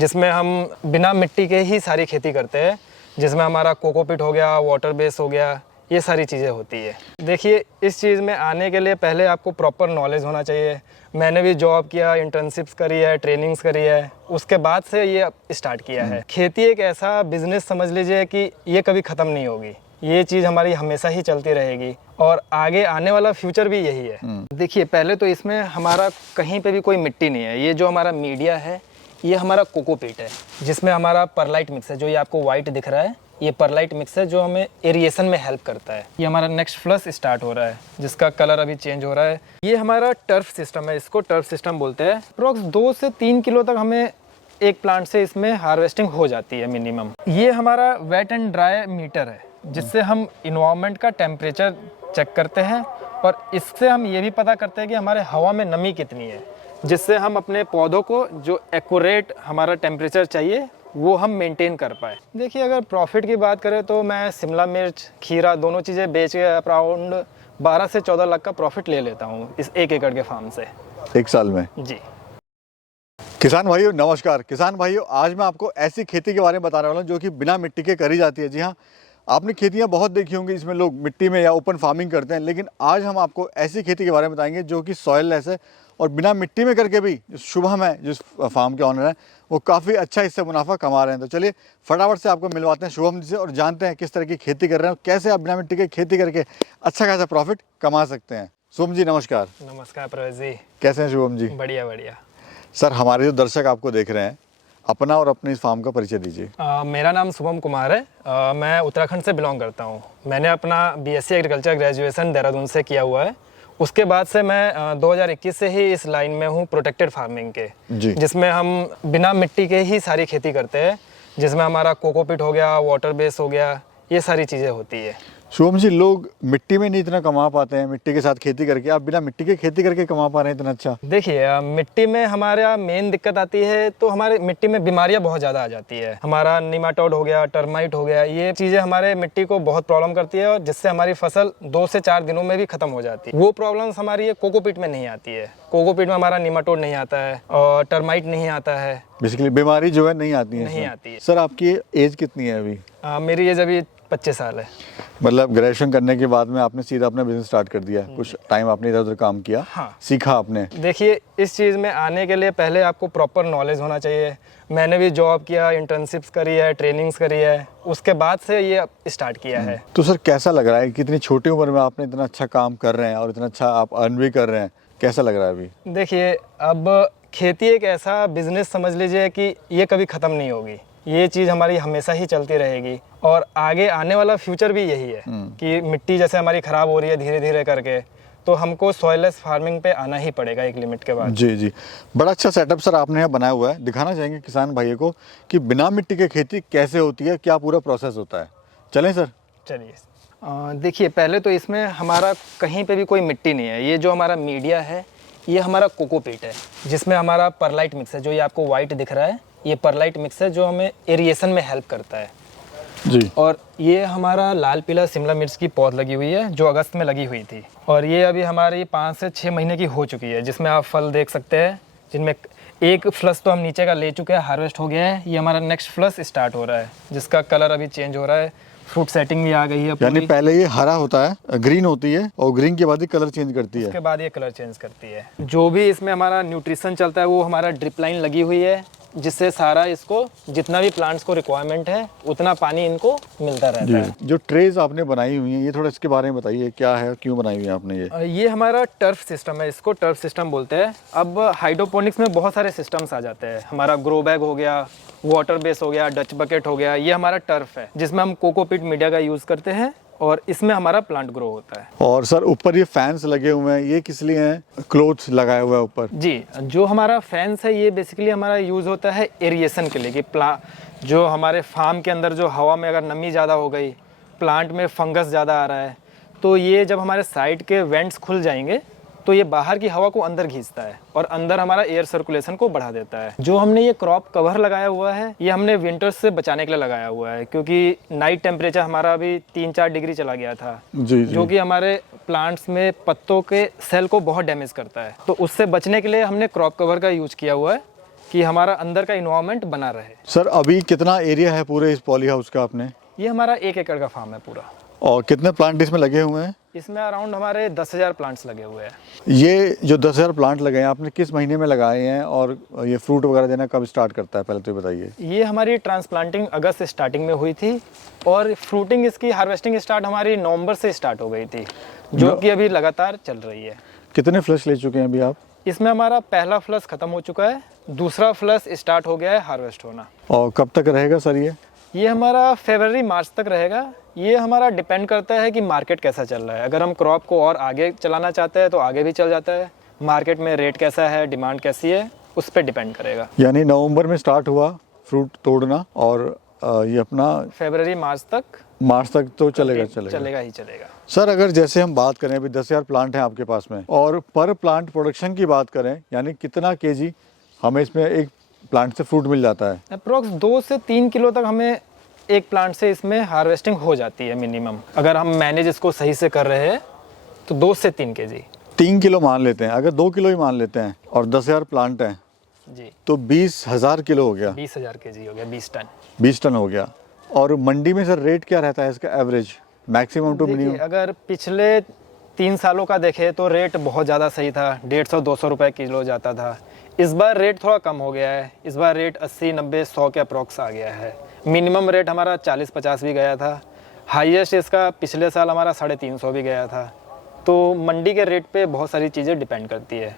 जिसमें हम बिना मिट्टी के ही सारी खेती करते हैं, जिसमें हमारा कोकोपीट हो गया, वाटर बेस हो गया, ये सारी चीज़ें होती है। देखिए, इस चीज़ में आने के लिए पहले आपको प्रॉपर नॉलेज होना चाहिए। मैंने भी जॉब किया, इंटर्नशिप्स करी है, ट्रेनिंग्स करी है, उसके बाद से ये स्टार्ट किया है। खेती एक ऐसा बिजनेस समझ लीजिए कि ये कभी ख़त्म नहीं होगी, ये चीज़ हमारी हमेशा ही चलती रहेगी और आगे आने वाला फ्यूचर भी यही है। देखिए, पहले तो इसमें हमारा कहीं पे भी कोई मिट्टी नहीं है। ये जो हमारा मीडिया है, ये हमारा कोकोपीट है, जिसमें हमारा परलाइट मिक्स है। जो ये आपको वाइट दिख रहा है, ये परलाइट मिक्स है जो हमें एरिएशन में हेल्प करता है। ये हमारा नेक्स्ट फ्लस स्टार्ट हो रहा है, जिसका कलर अभी चेंज हो रहा है। ये हमारा टर्फ सिस्टम है, इसको टर्फ सिस्टम बोलते हैं। अप्रॉक्स 2 से 3 किलो तक हमें एक प्लांट से इसमें हार्वेस्टिंग हो जाती है मिनिमम। ये हमारा वेट एंड ड्राई मीटर है, जिससे हम इन्वायरमेंट का टेम्परेचर चेक करते हैं और इससे हम ये भी पता करते हैं कि हमारे हवा में नमी कितनी है, जिससे हम अपने पौधों को जो एक्यूरेट हमारा टेम्परेचर चाहिए वो हम मेंटेन कर पाए। देखिए, अगर प्रॉफिट की बात करें तो मैं शिमला मिर्च, खीरा दोनों चीज़ें बेच के अराउंड 12 से 14 लाख का प्रॉफिट ले लेता हूँ इस 1 एकड़ के फार्म से एक साल में। जी। किसान भाइयों नमस्कार। किसान भाइयों, आज मैं आपको ऐसी खेती के बारे में बताने वाला हूँ जो कि बिना मिट्टी के करी जाती है। जी हाँ, आपने खेतियाँ बहुत देखी होंगी जिसमें लोग मिट्टी में या ओपन फार्मिंग करते हैं, लेकिन आज हम आपको ऐसी खेती के बारे में बताएंगे जो कि सॉइल लेस है और बिना मिट्टी में करके भी जो शुभम है, जिस फार्म के ऑनर हैं, वो काफ़ी अच्छा इससे मुनाफा कमा रहे हैं। तो चलिए फटाफट से आपको मिलवाते हैं शुभम जी से और जानते हैं किस तरह की खेती कर रहे हैं और कैसे आप बिना मिट्टी की खेती करके अच्छा खासा प्रॉफिट कमा सकते हैं। शुभम जी नमस्कार। नमस्कार प्रवेश जी, कैसे हैं शुभम जी? बढ़िया बढ़िया। सर, हमारे जो दर्शक आपको देख रहे हैं, अपना और अपने इस फार्म का परिचय दीजिए। मेरा नाम शुभम कुमार है। मैं उत्तराखंड से बिलोंग करता हूँ। मैंने अपना बीएससी एग्रीकल्चर ग्रेजुएशन देहरादून से किया हुआ है। उसके बाद से मैं 2021 से ही इस लाइन में हूँ, प्रोटेक्टेड फार्मिंग के, जिसमें हम बिना मिट्टी के ही सारी खेती करते हैं, जिसमें हमारा कोकोपीट हो गया, वाटर बेस हो गया, ये सारी चीज़ें होती है। शुभम जी, लोग मिट्टी में नहीं इतना कमा पाते हैं, मिट्टी के साथ खेती करके, आप बिना मिट्टी के खेती करके कमा पा रहे हैं इतना अच्छा। देखिए, मिट्टी में हमारा मेन दिक्कत आती है तो हमारे मिट्टी में बीमारियां बहुत ज़्यादा आ जाती है। हमारा निमाटोड हो गया, टर्माइट हो गया, ये चीज़ें हमारे मिट्टी को बहुत प्रॉब्लम करती है और जिससे हमारी फसल 2 से 4 दिनों में भी खत्म हो जाती है। वो प्रॉब्लम्स हमारी ये कोकोपीट में नहीं आती है। कोकोपीट में हमारा निमाटोड नहीं आता है और टर्माइट नहीं आता है। बेसिकली बीमारी जो है नहीं आती है। नहीं आती है। सर, आपकी एज कितनी है अभी? मेरी एज अभी 25 साल है। मतलब ग्रेजुएशन करने के बाद में आपने सीधा अपना बिजनेस स्टार्ट कर दिया? कुछ टाइम आपने इधर उधर काम किया? हाँ। सीखा आपने? देखिए, इस चीज़ में आने के लिए पहले आपको प्रॉपर नॉलेज होना चाहिए। मैंने भी जॉब किया, इंटर्नशिप्स करी है, ट्रेनिंग्स करी है, उसके बाद से ये स्टार्ट किया है। तो सर, कैसा लग रहा है कितनी छोटी उम्र में आपने इतना अच्छा काम कर रहे हैं और इतना अच्छा आप अर्न भी कर रहे हैं? कैसा लग रहा है अभी? देखिए, अब खेती एक ऐसा बिजनेस समझ लीजिए कि ये कभी ख़त्म नहीं होगी, ये चीज़ हमारी हमेशा ही चलती रहेगी और आगे आने वाला फ्यूचर भी यही है कि मिट्टी जैसे हमारी ख़राब हो रही है धीरे धीरे करके, तो हमको सॉइललेस फार्मिंग पे आना ही पड़ेगा एक लिमिट के बाद। जी जी, बड़ा अच्छा सेटअप सर आपने यहाँ बनाया हुआ है। दिखाना चाहेंगे किसान भाइयों को कि बिना मिट्टी की खेती कैसे होती है, क्या पूरा प्रोसेस होता है। चलें सर? चलिए। देखिए, पहले तो इसमें हमारा कहीं पे भी कोई मिट्टी नहीं है। ये जो हमारा मीडिया है, ये हमारा कोकोपीट है, जिसमें हमारा परलाइट मिक्स है। जो ये आपको वाइट दिख रहा है, ये परलाइट मिक्स है जो हमें एरिएशन में हेल्प करता है जी। और ये हमारा लाल पीला शिमला मिर्च की पौध लगी हुई है जो अगस्त में लगी हुई थी और ये अभी हमारी 5 से 6 महीने की हो चुकी है, जिसमें आप फल देख सकते हैं, जिनमें एक फ्लस तो हम नीचे का ले चुके हैं, हार्वेस्ट हो गया है। ये हमारा नेक्स्ट फ्लस स्टार्ट हो रहा है, जिसका कलर अभी चेंज हो रहा है, फ्रूट सेटिंग भी आ गई है। यानी पहले ये हरा होता है, ग्रीन होती है और ग्रीन के बाद ही कलर चेंज करती है। उसके बाद ये कलर चेंज करती है। जो भी इसमें हमारा न्यूट्रिशन चलता है वो हमारा ड्रिप लाइन लगी हुई है, जिससे सारा इसको जितना भी प्लांट्स को रिक्वायरमेंट है उतना पानी इनको मिलता रहता है। जो ट्रेज आपने बनाई हुई हैं, ये थोड़ा इसके बारे में बताइए, क्या है, क्यों बनाई हुई है आपने ये हमारा टर्फ सिस्टम है, इसको टर्फ सिस्टम बोलते हैं। अब हाइड्रोपोनिक्स में बहुत सारे सिस्टम्स आ जाते हैं। हमारा ग्रो बैग हो गया, वाटर बेस हो गया, डच बकेट हो गया, ये हमारा टर्फ है, जिसमें हम कोकोपीट मीडिया का यूज़ करते हैं और इसमें हमारा प्लांट ग्रो होता है। और सर, ऊपर ये फैंस लगे हुए हैं, ये किस लिए हैं? क्लोथ्स लगाया हुआ है ऊपर। जी, जो हमारा फैंस है ये बेसिकली हमारा यूज़ होता है एरिएशन के लिए, कि जो हमारे फार्म के अंदर जो हवा में अगर नमी ज़्यादा हो गई, प्लांट में फंगस ज़्यादा आ रहा है, तो ये जब हमारे साइड के वेंट्स खुल जाएंगे तो ये बाहर की हवा को अंदर खींचता है और अंदर हमारा एयर सर्कुलेशन को बढ़ा देता है। जो हमने ये क्रॉप कवर लगाया हुआ है, ये हमने विंटर्स से बचाने के लिए लगाया हुआ है, क्योंकि नाइट टेम्परेचर हमारा अभी 3-4 डिग्री चला गया था, जो कि हमारे प्लांट्स में पत्तों के सेल को बहुत डैमेज करता है। तो उससे बचने के लिए हमने क्रॉप कवर का यूज किया हुआ है, कि हमारा अंदर का इन्वायरमेंट बना रहे। सर अभी कितना एरिया है पूरे इस पॉली हाउस का आपने? ये हमारा 1 एकड़ का फार्म है पूरा। और कितने प्लांट इसमें लगे हुए हैं? इसमें अराउंड हमारे 10,000 प्लांट्स लगे हुए हैं। ये जो 10,000 प्लांट लगे हैं आपने किस महीने में लगाए हैं और ये फ्रूट वगैरह देना कब स्टार्ट करता है, पहले तो ये बताइए। ये हमारी ट्रांसप्लांटिंग अगस्त स्टार्टिंग में हुई थी और फ्रूटिंग इसकी हार्वेस्टिंग स्टार्ट हमारी नवंबर से स्टार्ट हो गई थी, जो कि अभी लगातार चल रही है। कितने फ्लश ले चुके हैं अभी आप? इसमें हमारा पहला फ्लस खत्म हो चुका है, दूसरा फ्लस स्टार्ट हो गया है हार्वेस्ट होना। और कब तक रहेगा सर ये हमारा फरवरी मार्च तक रहेगा। ये हमारा डिपेंड करता है कि मार्केट कैसा चल रहा है। अगर हम क्रॉप को और आगे चलाना चाहते हैं तो आगे भी चल जाता है। मार्केट में रेट कैसा है, डिमांड कैसी है, उस पर डिपेंड करेगा। यानी नवंबर में स्टार्ट हुआ फ्रूट तोड़ना और ये अपना फरवरी मार्च तक तो चलेगा ही चलेगा। सर अगर जैसे हम बात करें अभी 10,000 प्लांट हैं आपके पास में और पर प्लांट प्रोडक्शन की बात करें, यानी कितना केजी हमें इसमें एक प्लांट से फ्रूट मिल जाता है? अप्रोक्स 2 से 3 किलो तक हमें एक प्लांट से इसमें हार्वेस्टिंग हो जाती है मिनिमम। अगर हम मैनेज इसको सही से कर रहे हैं तो 2 से 3 केजी। 3 किलो मान लेते हैं, अगर 2 किलो ही मान लेते हैं और 10,000 प्लांट हैं जी, तो 20,000 किलो हो गया, 20,000 केजी हो गया, 20 टन हो गया। और मंडी में सर रेट क्या रहता है इसका एवरेज, मैक्सिमम टू मिनिमम? अगर पिछले 3 सालों का देखें तो रेट बहुत ज़्यादा सही था, 150-200 रुपये किलो जाता था। इस बार रेट थोड़ा कम हो गया है। इस बार रेट 80-90-100 के अप्रॉक्स आ गया है। मिनिमम रेट हमारा 40-50 भी गया था। हाईएस्ट इसका पिछले साल हमारा 350 भी गया था। तो मंडी के रेट पे बहुत सारी चीज़ें डिपेंड करती है।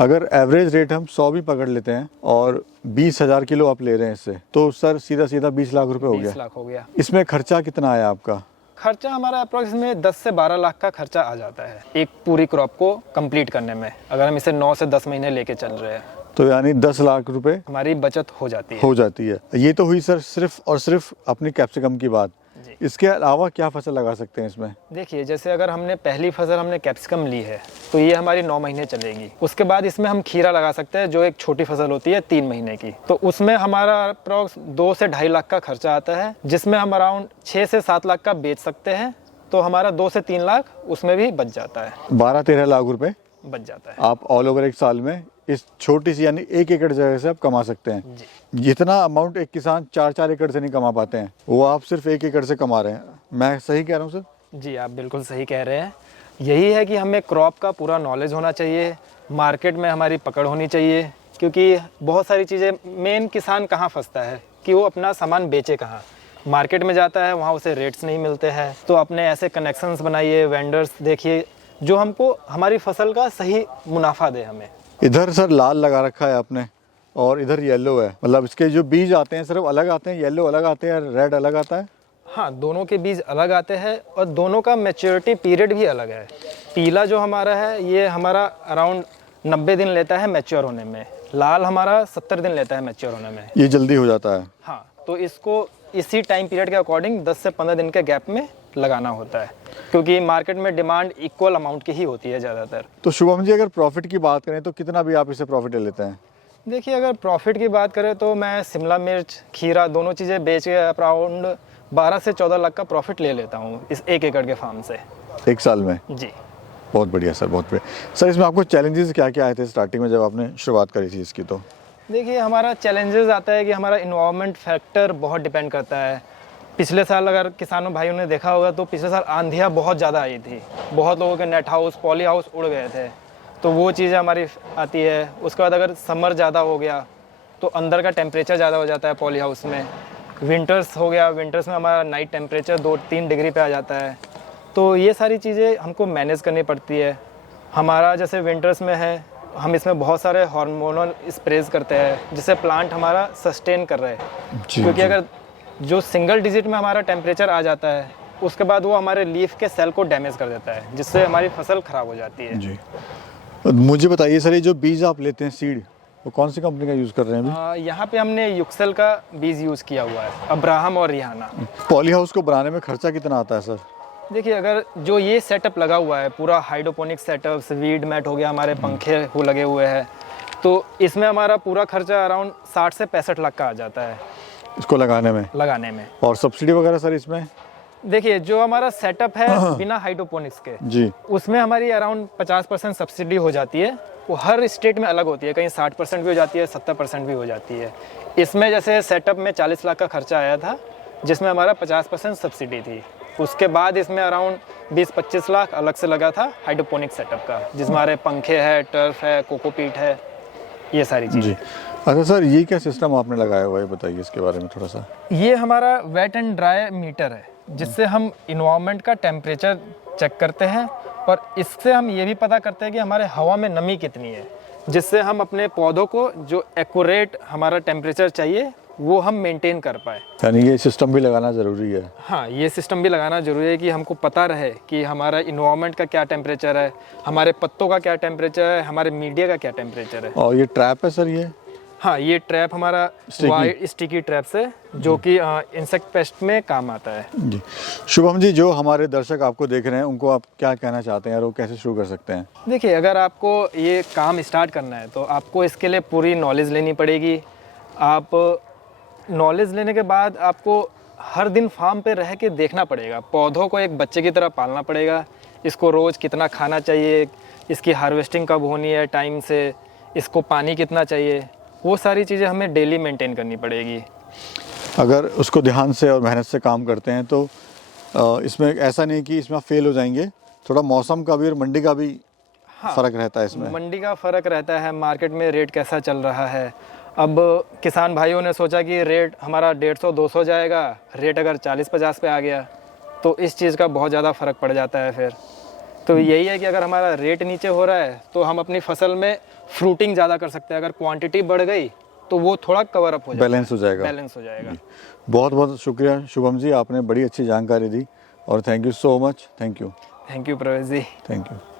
अगर एवरेज रेट हम 100 भी पकड़ लेते हैं और 20,000 किलो आप ले रहे हैं इससे, तो सर सीधा सीधा 20 लाख रुपए हो 20 गया। लाख हो गया। इसमें खर्चा कितना आया आपका? खर्चा हमारा अप्रॉक्स में 10 से 12 लाख का खर्चा आ जाता है एक पूरी क्रॉप को कंप्लीट करने में, अगर हम इसे 9 से 10 महीने लेके चल रहे हैं। तो यानी 10 लाख रुपए हमारी बचत हो जाती है। ये तो हुई सर सिर्फ और सिर्फ अपनी कैप्सिकम की बात। जी। इसके अलावा क्या फसल लगा सकते हैं इसमें? देखिए, जैसे अगर हमने पहली फसल हमने कैप्सिकम ली है तो ये हमारी 9 महीने चलेगी। उसके बाद इसमें हम खीरा लगा सकते हैं, जो एक छोटी फसल होती है 3 महीने की। तो उसमें हमारा अप्रॉक्स 2 से 2.5 लाख का खर्चा आता है, जिसमें हम अराउंड 6 से 7 लाख का बेच सकते हैं। तो हमारा 2 से 3 लाख उसमें भी बच जाता है, 12-13 लाख रुपए बच जाता है। आप ऑल ओवर एक साल में इस छोटी सी यानी 1 एकड़ जगह से आप कमा सकते हैं। जी। जितना अमाउंट एक किसान 4-4 एकड़ से नहीं कमा पाते हैं, वो आप सिर्फ 1 एकड़ से कमा रहे हैं। मैं सही कह रहा हूँ सर? जी, आप बिल्कुल सही कह रहे हैं। यही है कि हमें क्रॉप का पूरा नॉलेज होना चाहिए, मार्केट में हमारी पकड़ होनी चाहिए, क्योंकि बहुत सारी चीज़ें, मेन किसान कहाँ फंसता है कि वो अपना सामान बेचे कहाँ। मार्केट में जाता है, वहाँ उसे रेट्स नहीं मिलते हैं। तो अपने ऐसे कनेक्शंस बनाइए, वेंडर्स देखिए जो हमको हमारी फसल का सही मुनाफा दे हमें। इधर सर लाल लगा रखा है आपने और इधर येलो है, मतलब इसके जो बीज आते हैं सिर्फ अलग आते हैं, येलो अलग आते हैं, रेड अलग आता है? हाँ, दोनों के बीज अलग आते हैं और दोनों का मैच्योरिटी पीरियड भी अलग है। पीला जो हमारा है ये हमारा अराउंड 90 दिन लेता है मैच्योर होने में, लाल हमारा 70 दिन लेता है मैच्योर होने में। ये जल्दी हो जाता है? हाँ, तो इसको इसी टाइम पीरियड के अकॉर्डिंग 10 से 15 दिन के गैप में लगाना होता है, क्योंकि मार्केट में डिमांड इक्वल अमाउंट की ही होती है ज़्यादातर। तो शुभम जी अगर प्रॉफिट की बात करें तो कितना भी आप इसे प्रॉफिट ले लेते हैं? देखिए, अगर प्रॉफिट की बात करें तो मैं शिमला मिर्च, खीरा दोनों चीज़ें बेच के अराउंड 12 से 14 लाख का प्रॉफिट ले लेता हूँ इस 1 एकड़ के फार्म से एक साल में? जी। बहुत बढ़िया सर, बहुत बढ़िया सर। इसमें आपको चैलेंजेस क्या क्या आए थे स्टार्टिंग में जब आपने शुरुआत करी थी इसकी? तो देखिए, हमारा चैलेंजेस आता है कि हमारा इन्वायरमेंट फैक्टर बहुत डिपेंड करता है। पिछले साल अगर किसानों भाइयों ने देखा होगा तो पिछले साल आंधियाँ बहुत ज़्यादा आई थी, बहुत लोगों के नेट हाउस, पॉली हाउस उड़ गए थे। तो वो चीज़ें हमारी आती है। उसके बाद अगर समर ज़्यादा हो गया तो अंदर का टेम्परेचर ज़्यादा हो जाता है पॉली हाउस में। विंटर्स हो गया, विंटर्स में हमारा नाइट टेम्परेचर 2-3 डिग्री पे आ जाता है। तो ये सारी चीज़ें हमको मैनेज करनी पड़ती है। हमारा जैसे विंटर्स में है, हम इसमें बहुत सारे हार्मोनल स्प्रेज करते हैं जिससे प्लांट हमारा सस्टेन कर रहे हैं। क्योंकि अगर जो सिंगल डिजिट में हमारा टेम्परेचर आ जाता है उसके बाद वो हमारे लीफ के सेल को डैमेज कर देता है, जिससे हमारी फसल ख़राब हो जाती है। जी। मुझे बताइए सर, ये जो बीज आप लेते हैं सीड, वो कौन सी कंपनी का यूज़ कर रहे हैं अभी? यहाँ पे हमने युक्सेल का बीज यूज़ किया हुआ है, अब्राहम और रिहाना। पॉली हाउस को बनाने में खर्चा कितना आता है सर? देखिए, अगर जो ये सेटअप लगा हुआ है पूरा हाइड्रोपोनिक सेटअप, वीड मैट हो गया, हमारे पंखे वो लगे हुए हैं, तो इसमें हमारा पूरा खर्चा अराउंड 60 से 65 लाख का आ जाता है इसको लगाने में। और सब्सिडी वगैरह सर इसमें? देखिए, जो हमारा सेटअप है बिना हाइड्रोपोनिक्स के जी, उसमें हमारी अराउंड 50% सब्सिडी हो जाती है। वो हर स्टेट में अलग होती है, कहीं 60% भी हो जाती है, 70% भी हो जाती है। इसमें जैसे सेटअप में 40 लाख का खर्चा आया था, जिसमें हमारा 50% सब्सिडी थी। उसके बाद इसमें अराउंड 20-25 लाख अलग से लगा था हाइड्रोपोनिक सेटअप का, जिसमें हमारे पंखे है, टर्फ है, कोकोपीट है, ये सारी चीज़ें। जी। अच्छा सर, ये क्या सिस्टम आपने लगाया हुआ है, बताइए इसके बारे में थोड़ा सा। ये हमारा वेट एंड ड्राई मीटर है, जिससे हम इन्वायरमेंट का टेम्परेचर चेक करते हैं और इससे हम ये भी पता करते हैं कि हमारे हवा में नमी कितनी है, जिससे हम अपने पौधों को जो एक्यूरेट हमारा टेम्परेचर चाहिए वो हम मेंटेन कर पाए। यानी ये सिस्टम भी लगाना ज़रूरी है। हाँ, ये सिस्टम भी लगाना ज़रूरी है कि हमको पता रहे कि हमारा इन्वायरमेंट का क्या टेम्परेचर है, हमारे पत्तों का क्या टेम्परेचर है, हमारे मीडिया का क्या टेम्परेचर है। और ये ट्रैप है सर ये? हाँ, ये ट्रैप हमारा वाइट स्टिकी ट्रैप्स है, जो कि इंसेक्ट पेस्ट में काम आता है। जी। शुभम जी, जो हमारे दर्शक आपको देख रहे हैं उनको आप क्या कहना चाहते हैं और वो कैसे शुरू कर सकते हैं? देखिए, अगर आपको ये काम स्टार्ट करना है तो आपको इसके लिए पूरी नॉलेज लेनी पड़ेगी। आप नॉलेज लेने के बाद आपको हर दिन फार्म पे रह के देखना पड़ेगा, पौधों को एक बच्चे की तरह पालना पड़ेगा। इसको रोज़ कितना खाना चाहिए, इसकी हार्वेस्टिंग कब होनी है टाइम से, इसको पानी कितना चाहिए, वो सारी चीज़ें हमें डेली मेंटेन करनी पड़ेगी। अगर उसको ध्यान से और मेहनत से काम करते हैं तो इसमें ऐसा नहीं कि इसमें फेल हो जाएंगे। थोड़ा मौसम का भी और मंडी का भी फ़र्क रहता है इसमें। मंडी का फ़र्क रहता है, मार्केट में रेट कैसा चल रहा है। अब किसान भाइयों ने सोचा कि रेट हमारा 150-200 जाएगा, रेट अगर 40-50 पे आ गया तो इस चीज़ का बहुत ज़्यादा फ़र्क पड़ जाता है फिर। तो यही है कि अगर हमारा रेट नीचे हो रहा है तो हम अपनी फसल में फ्रूटिंग ज़्यादा कर सकते हैं। अगर क्वांटिटी बढ़ गई तो वो थोड़ा कवर अप हो जाएगा, बैलेंस हो जाएगा। बैलेंस हो जाएगा। बहुत बहुत शुक्रिया शुभम जी, आपने बड़ी अच्छी जानकारी दी और thank you so much. Thank you. Thank you प्रवेश जी। Thank you.